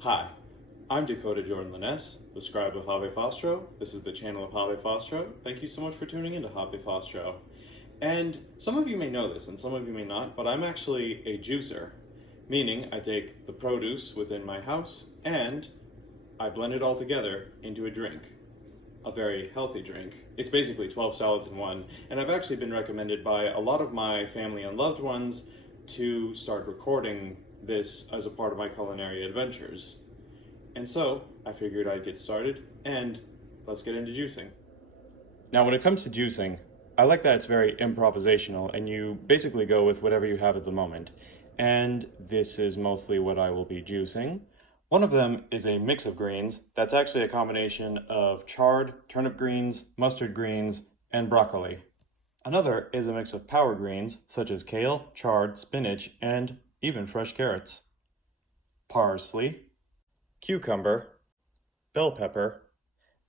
Hi, I'm Dakota Jordan Linnes, the scribe of Habe Fostro. This is the channel of Habe Fostro. Thank you so much for tuning into Habe Fostro. And some of you may know this and some of you may not, but I'm actually a juicer, meaning I take the produce within my house and I blend it all together into a drink. A very healthy drink. It's basically 12 salads in one, and I've actually been recommended by a lot of my family and loved ones to start recording this as a part of my culinary adventures. And so I figured I'd get started and let's get into juicing. Now when it comes to juicing, I like that it's very improvisational and you basically go with whatever you have at the moment. And this is mostly what I will be juicing. One of them is a mix of greens that's actually a combination of chard, turnip greens, mustard greens, and broccoli. Another is a mix of power greens such as kale, chard, spinach, and even fresh carrots. Parsley, cucumber, bell pepper,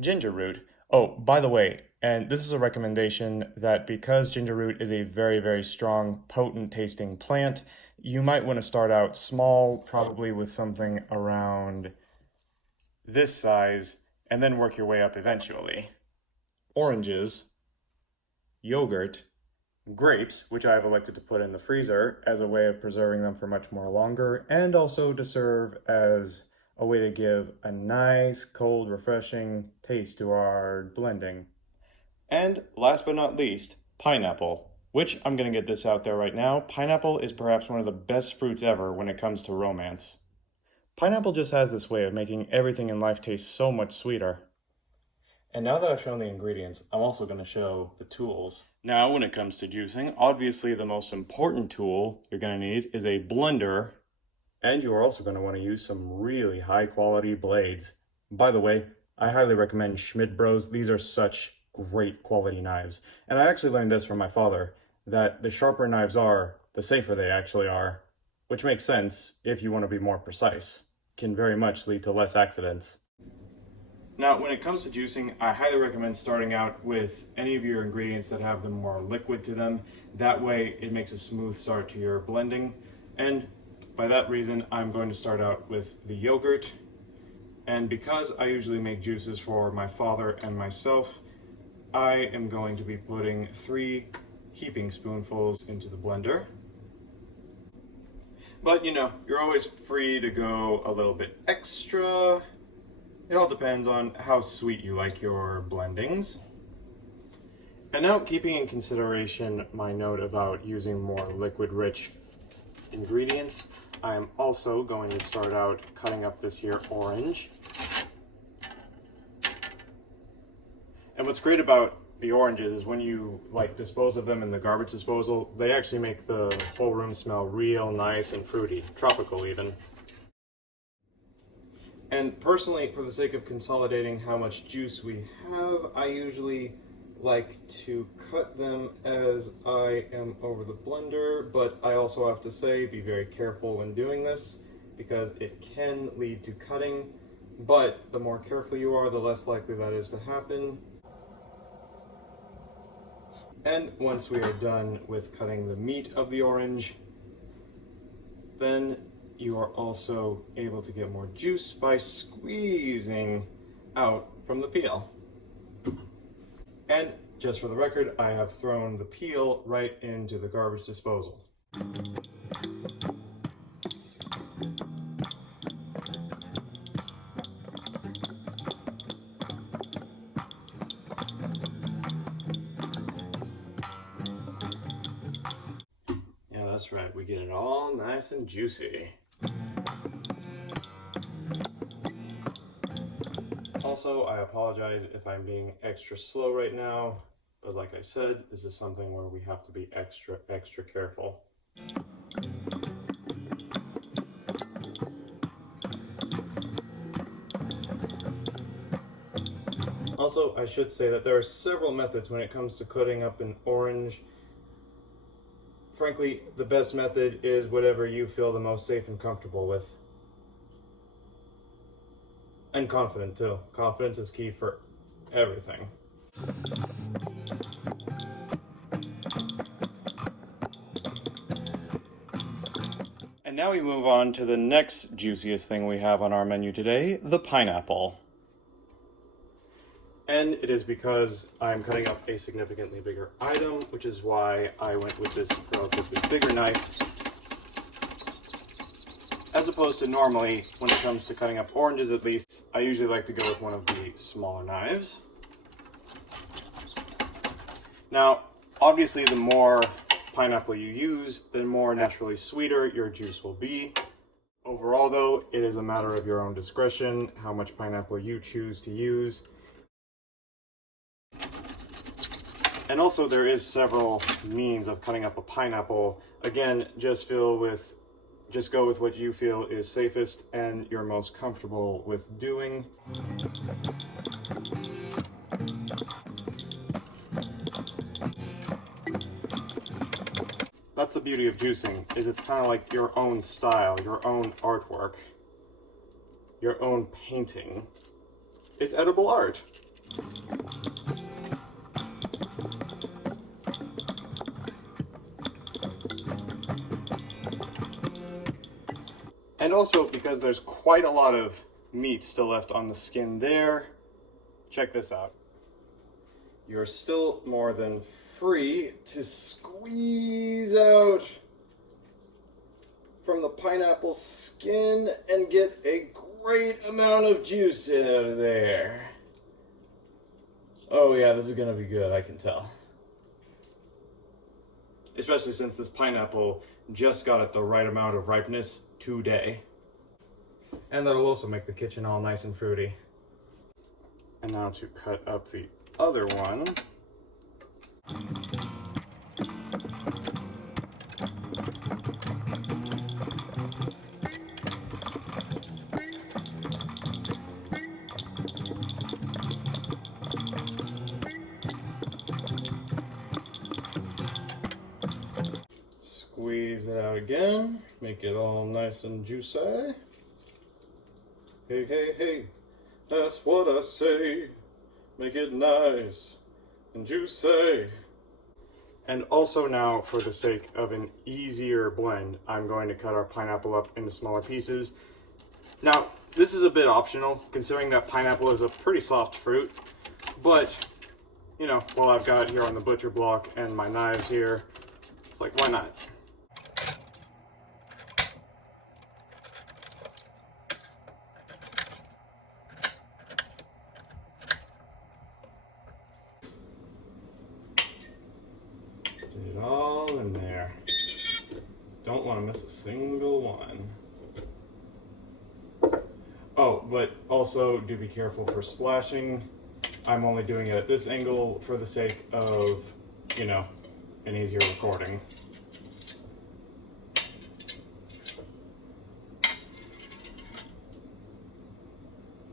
ginger root. Oh, by the way, and this is a recommendation that because ginger root is a very, very strong, potent tasting plant, you might want to start out small, probably with something around this size, and then work your way up eventually. Oranges, yogurt, grapes, which I've elected to put in the freezer as a way of preserving them for much more longer, and also to serve as a way to give a nice, cold, refreshing taste to our blending. And last but not least, pineapple, which I'm going to get this out there right now. Pineapple is perhaps one of the best fruits ever when it comes to romance. Pineapple just has this way of making everything in life taste so much sweeter. And now that I've shown the ingredients, I'm also going to show the tools. Now, when it comes to juicing, obviously the most important tool you're going to need is a blender. And you're also going to want to use some really high quality blades. By the way, I highly recommend Schmidt Bros. These are such great quality knives. And I actually learned this from my father, that the sharper knives are, the safer they actually are. Which makes sense if you want to be more precise. Can very much lead to less accidents. Now, when it comes to juicing, I highly recommend starting out with any of your ingredients that have them more liquid to them. That way, it makes a smooth start to your blending. And by that reason, I'm going to start out with the yogurt. And because I usually make juices for my father and myself, I am going to be putting 3 heaping spoonfuls into the blender. But you know, you're always free to go a little bit extra. It all depends on how sweet you like your blendings. And now, keeping in consideration my note about using more liquid-rich ingredients, I am also going to start out cutting up this here orange. And what's great about the oranges is when you dispose of them in the garbage disposal, they actually make the whole room smell real nice and fruity, tropical even. And personally, for the sake of consolidating how much juice we have, I usually like to cut them as I am over the blender, but I also have to say, be very careful when doing this because it can lead to cutting, but the more careful you are, the less likely that is to happen. And once we are done with cutting the meat of the orange, then you are also able to get more juice by squeezing out from the peel. And just for the record, I have thrown the peel right into the garbage disposal. Yeah, that's right, we get it all nice and juicy. Also, I apologize if I'm being extra slow right now, but like I said, this is something where we have to be extra careful. Also, I should say that there are several methods when it comes to cutting up an orange. Frankly, the best method is whatever you feel the most safe and comfortable with. And confident too. Confidence is key for everything. And And now we move on to the next juiciest thing we have on our menu today, the pineapple. And it is because I'm cutting up a significantly bigger item, which is why I went with this relatively bigger knife. As opposed to normally, when it comes to cutting up oranges at least, I usually like to go with one of the smaller knives. Now, obviously the more pineapple you use, the more naturally sweeter your juice will be. Overall though, it is a matter of your own discretion, how much pineapple you choose to use. And also there is several means of cutting up a pineapple. Again, just go with what you feel is safest and you're most comfortable with doing. That's the beauty of juicing, is it's kind of like your own style, your own artwork, your own painting. It's edible art. And also, because there's quite a lot of meat still left on the skin there, check this out. You're still more than free to squeeze out from the pineapple skin and get a great amount of juice out of there. Oh yeah, this is gonna be good, I can tell. Especially since this pineapple just got at the right amount of ripeness today. And that'll also make the kitchen all nice and fruity. And now to cut up the other one. Squeeze it out again, make it all nice and juicy. Hey, hey, hey, that's what I say. Make it nice and juicy. And also now, for the sake of an easier blend, I'm going to cut our pineapple up into smaller pieces. Now, this is a bit optional, considering that pineapple is a pretty soft fruit, but, you know, while I've got it here on the butcher block and my knives here, it's like, why not? Get it all in there. Don't want to miss a single one. Oh, but also do be careful for splashing. I'm only doing it at this angle for the sake of, you know, an easier recording.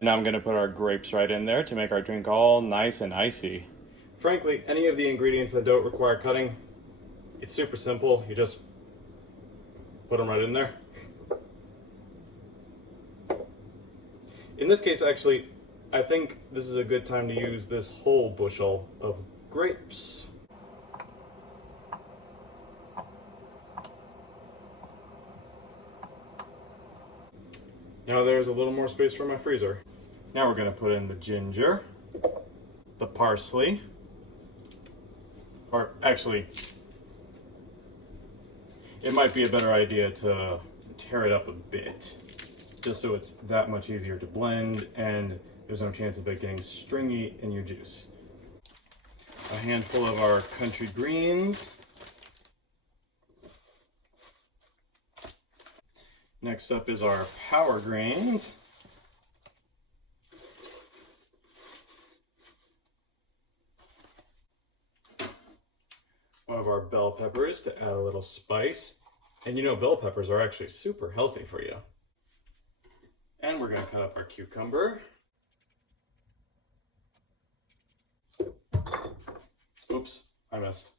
Now I'm going to put our grapes right in there to make our drink all nice and icy. Frankly, any of the ingredients that don't require cutting, it's super simple. You just put them right in there. In this case, actually, I think this is a good time to use this whole bushel of grapes. Now there's a little more space for my freezer. Now we're going to put in the ginger, the parsley, or actually, it might be a better idea to tear it up a bit, just so it's that much easier to blend and there's no chance of it getting stringy in your juice. A handful of our country greens. Next up is our power greens. One of our bell peppers to add a little spice. And you know, bell peppers are actually super healthy for you. And we're going to cut up our cucumber. Oops, I missed.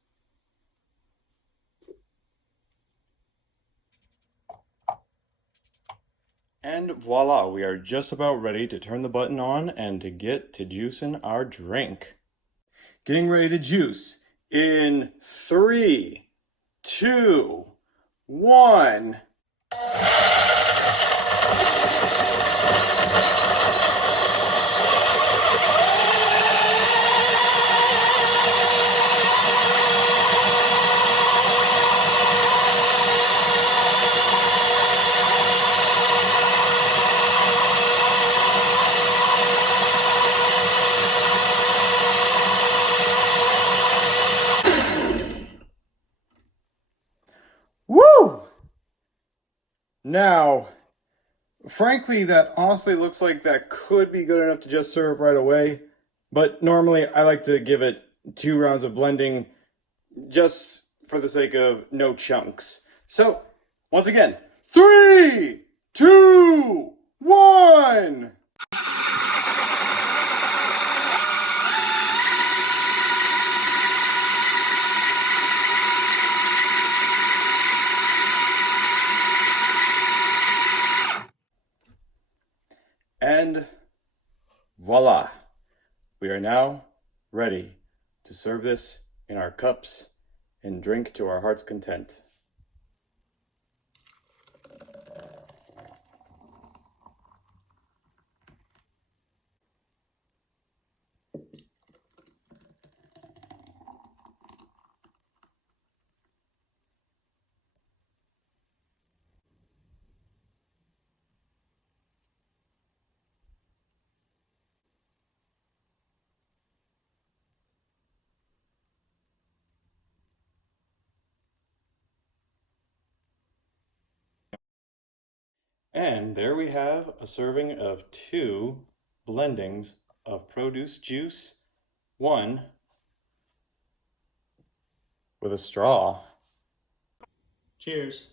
And voila, we are just about ready to turn the button on and to get to juicing our drink. Getting ready to juice in 3, 2, 1. Now, frankly, that honestly looks like that could be good enough to just serve right away. But normally I like to give it 2 rounds of blending just for the sake of no chunks. So, once again, 3, 2, 1. And voila, we are now ready to serve this in our cups and drink to our heart's content. And there we have a serving of 2 blendings of produce juice, 1 with a straw. Cheers.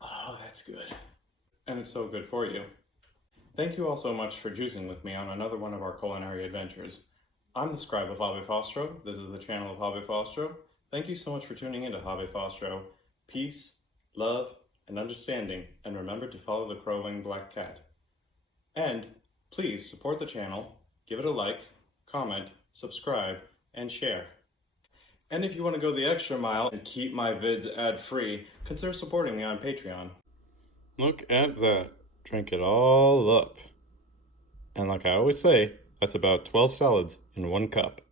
Oh, that's good. And it's so good for you. Thank you all so much for juicing with me on another one of our culinary adventures. I'm the scribe of Hobby Fostro. This is the channel of Hobby Fostro. Thank you so much for tuning into Hobby Fostro. Peace, love, and understanding, and remember to follow the crow-winged black cat. And please support the channel, give it a like, comment, subscribe, and share. And if you want to go the extra mile and keep my vids ad-free, consider supporting me on Patreon. Look at that. Drink it all up. And like I always say, that's about 12 salads in 1 cup.